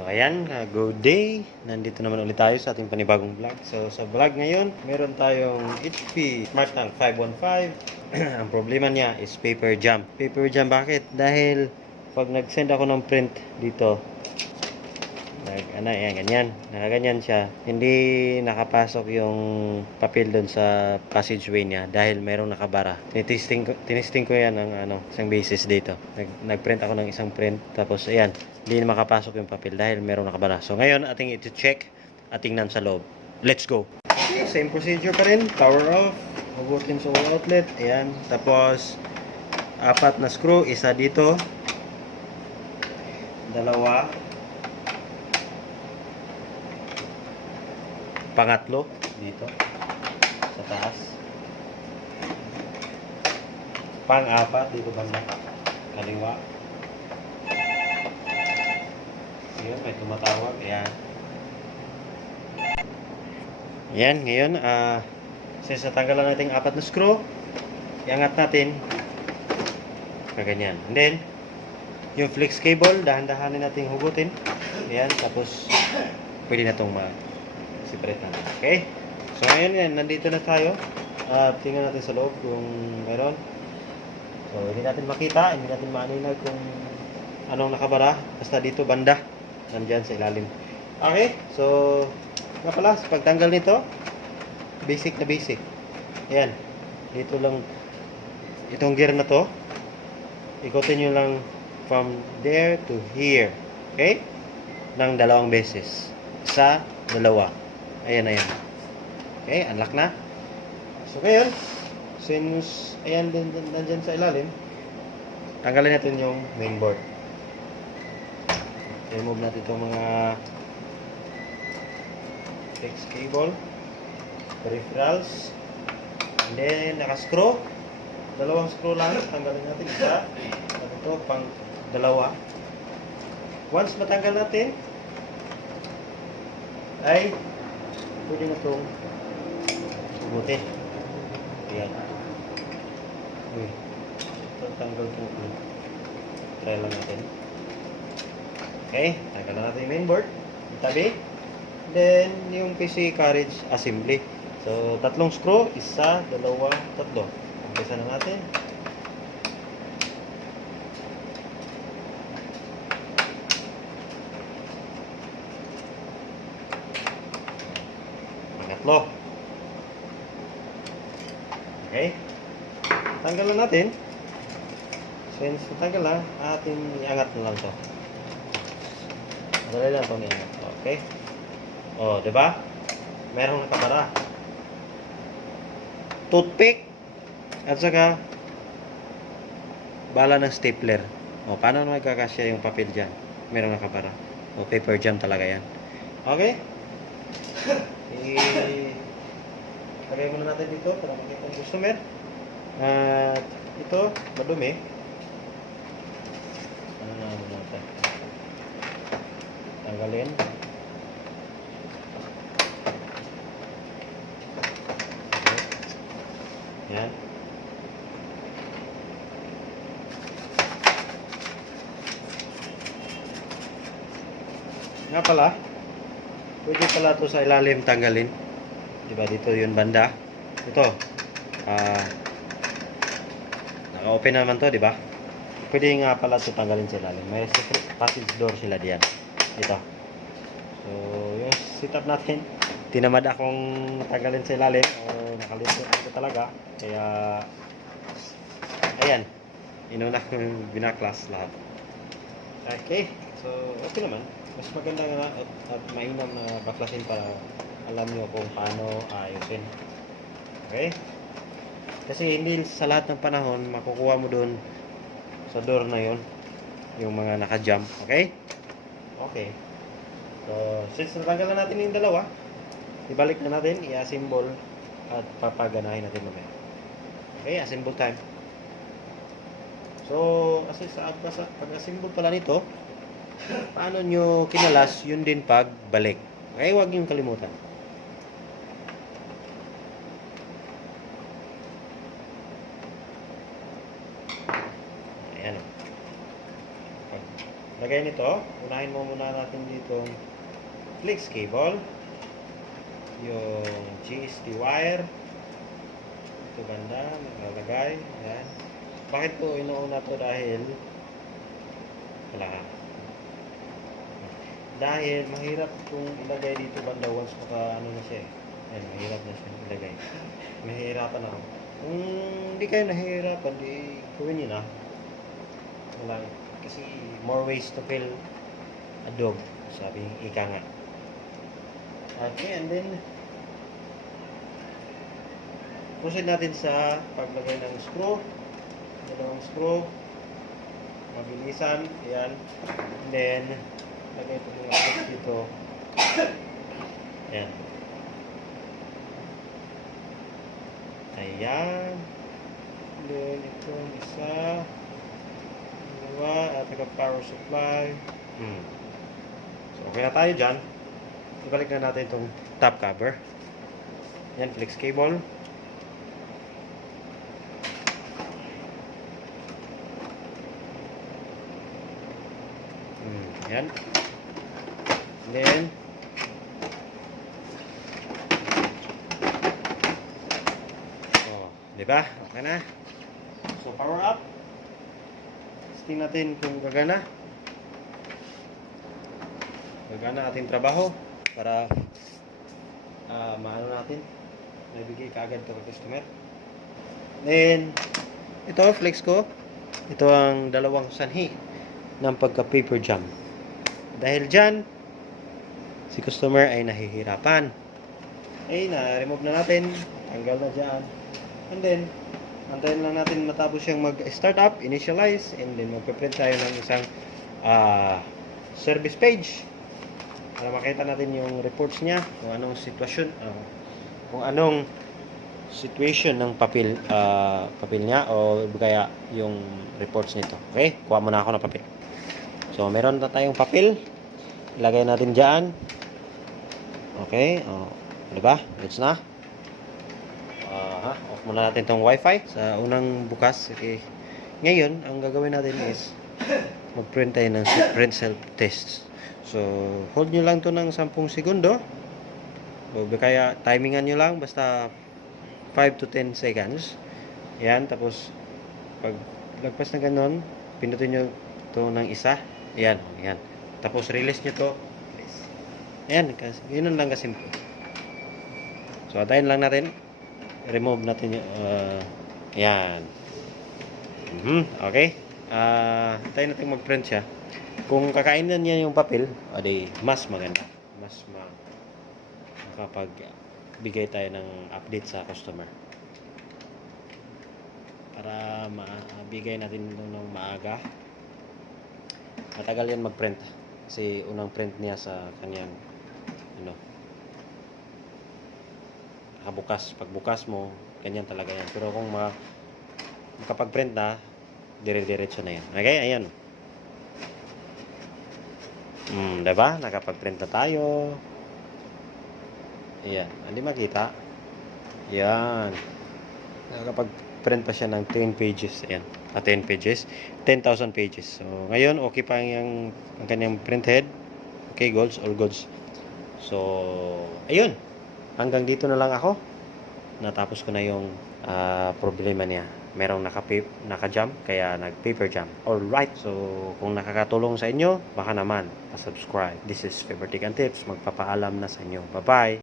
So ayan, good day! Nandito naman ulit tayo sa ating panibagong vlog. So sa vlog ngayon, meron tayong HP SmartTank 515. Ang problema niya is paper jam. Paper jam bakit? Dahil pag nag-send ako ng print dito, ganyan, nakaganyan siya. Hindi nakapasok yung papel doon sa passageway niya dahil mayroong nakabara. Tinisting ko yan ng isang basis dito. Nagprint ako ng isang print. Tapos ayan, hindi makapasok yung papel dahil mayroong nakabara. So ngayon, ating iti-check at tingnan sa loob. Let's go! Okay, same procedure pa rin. Power off. Hugutin sa outlet. Ayan. Tapos, 4 na screw. Isa dito. Dalawa. Pangatlo dito sa taas. Pang-4 dito banda kaliwa. Ayun, may tumatawag. Ayan. Ayan, ngayon since natanggalan natin 4 na screw, iangat natin kaganyan. And then yung flex cable, dahan-dahanin natin hugutin. Ayan, tapos pwede na itong separate natin. Okay? So ngayon yan, nandito na tayo. Tingnan natin sa loob kung meron. So hindi natin makita, hindi natin maaninag kung anong nakabara. Basta dito banda, nandyan sa ilalim. Okay? So nga pala, sa pagtanggal nito, basic na basic. Ayan. Dito lang, itong gear na to, ikutin nyo lang from there to here. Okay? Nang 2 beses. Isa, 2. Ayan, ayan. Okay, unlock na. So, ngayon, since, ayan, nandyan sa ilalim, tanggalin natin yung mainboard. Remove natin itong mga flex cable, peripherals, and then, naka-screw. 2 screw lang, tanggalin natin isa. At ito, pang 2. Once matanggal natin, ay pwede na itong sugutin. Ayan. Uy. Ito, tanggal ito. Try lang natin. Okay. Tanggal na natin yung mainboard. Tabi. Then, yung PC carriage assembly. So, 3 screw. 1, 2, 3. Umpisa na natin. Pangatlo. Okay. Tanggalan natin. Since natanggal na, atin iangat na lang to. Madali lang itong iangat. Okay. O, diba? Merong nakabara. Toothpick. At saka, bala ng stapler. O, paano magkakasya yung papel dyan? Merong nakabara. O, paper jam talaga yan. Okay. Lagay muna natin dito para makita ng customer. At ito, madumi. Ano na natin? Tanggalin. Okay. Yan. Nga pala, pwede pala ito sa ilalim tanggalin. Diba dito yun banda. Ito. Naka-open naman to, diba? Pwede nga pala ito tanggalin sa ilalim. May passage door sila diyan. Ito. So, yung setup natin. Tinamad akong tanggalin sa ilalim. Nakalimutan ko talaga. Kaya, ayan. Inuna kong binaklas lahat. Okay. So, okay naman. Mas maganda nga at mainam na baklasin para alam nyo kung paano ayusin. Okay? Kasi hindi sa lahat ng panahon makukuha mo doon sa door na yon yung mga naka-jump. Okay? Okay. So, since natanggal na natin yung 2, ibalik na natin, i-assemble at papaganahin natin mamaya. Okay? Assemble time. So, pag-assemble pala nito, paano nyo kinalas, yun din pagbalik. Okay, huwag niyong kalimutan. Ayan. lagay nito, unahin mo muna natin dito flex cable, yung GST wire, ito banda, nakalagay, yan. Bakit po inuuna to? Dahil mahirap kung ilagay dito banda once ano na siya eh. Yan, mahirap na siya ilagay. Mahirapan ako. Kung hindi kayo nahihirapan, di gawin nyo na. Wala. Kasi more ways to kill a dog, sabi ika nga. Okay, and then proceed natin sa paglagay ng screw. Dalawang screw. Mabilisan. Ayan. And then lagay ito mga clips dito. Ayan. Ayan. And then itong isa. Dalawa. At power supply. So okay na tayo dyan. Ibalik na natin itong top cover. Yan, flex cable. Yan. Then, diba? Okay na. So, power up. Testing natin kung gagana. Gagana ating trabaho para maano natin. Nabigay kaagad ito kay customer. Then, ito, flex ko. Ito ang dalawang sanhi ng pagka-paper jam. Dahil dyan, si customer ay nahihirapan. Ay, na-remove na natin. Tanggal na dyan. And then, antayin lang natin matapos siyang mag-start up, initialize, and then magpe-print tayo ng isang service page para makita natin yung reports niya, kung anong sitwasyon, kung anong situation ng papel niya o kaya yung reports nito. Okay? Kuha muna ako ng papel. So, meron na tayong papel. Ilagay natin dyan. Okay. Diba? Gets na. Off muna natin tong wifi sa unang bukas. Okay. Ngayon, ang gagawin natin is mag-print tayo ng print self test. So, hold nyo lang to ng 10 segundo. O kaya timingan nyo lang. Basta 5 to 10 seconds. Yan. Tapos, pag lagpas na ganun, pinutin nyo to ng isa. Yan. Yan. Tapos, release nyo to. Ayan. Yun lang kasimple. So, atayin lang natin. Remove natin yung yan. Okay. Tayo natin mag-print siya. Kung kakainan niya yung papel, adi mas maganda. Mas makapagbigay tayo ng update sa customer. Para mabigay natin ng maaga. Matagal yan mag-print. Kasi unang print niya sa kanyang pagbukas mo, ganyan talaga yan. Pero kung makapag-print na, dire-diretso na yan. Okay, ayan. Diba? Nakapag-print na tayo. Ayan. Hindi makita. Ayan. Nakapag-print pa siya ng 10 pages. Ayan. 10 pages. 10,000 pages. So, ngayon, okay pa ang kanyang print head. Okay, goods, all goods. So, ayun. Hanggang dito na lang ako. Natapos ko na yung problema niya. Merong naka-jam, kaya nag-paper jam. Alright, so kung nakakatulong sa inyo, baka naman, pa-subscribe. This is Faber Tech and Tips. Magpapaalam na sa inyo. Bye-bye!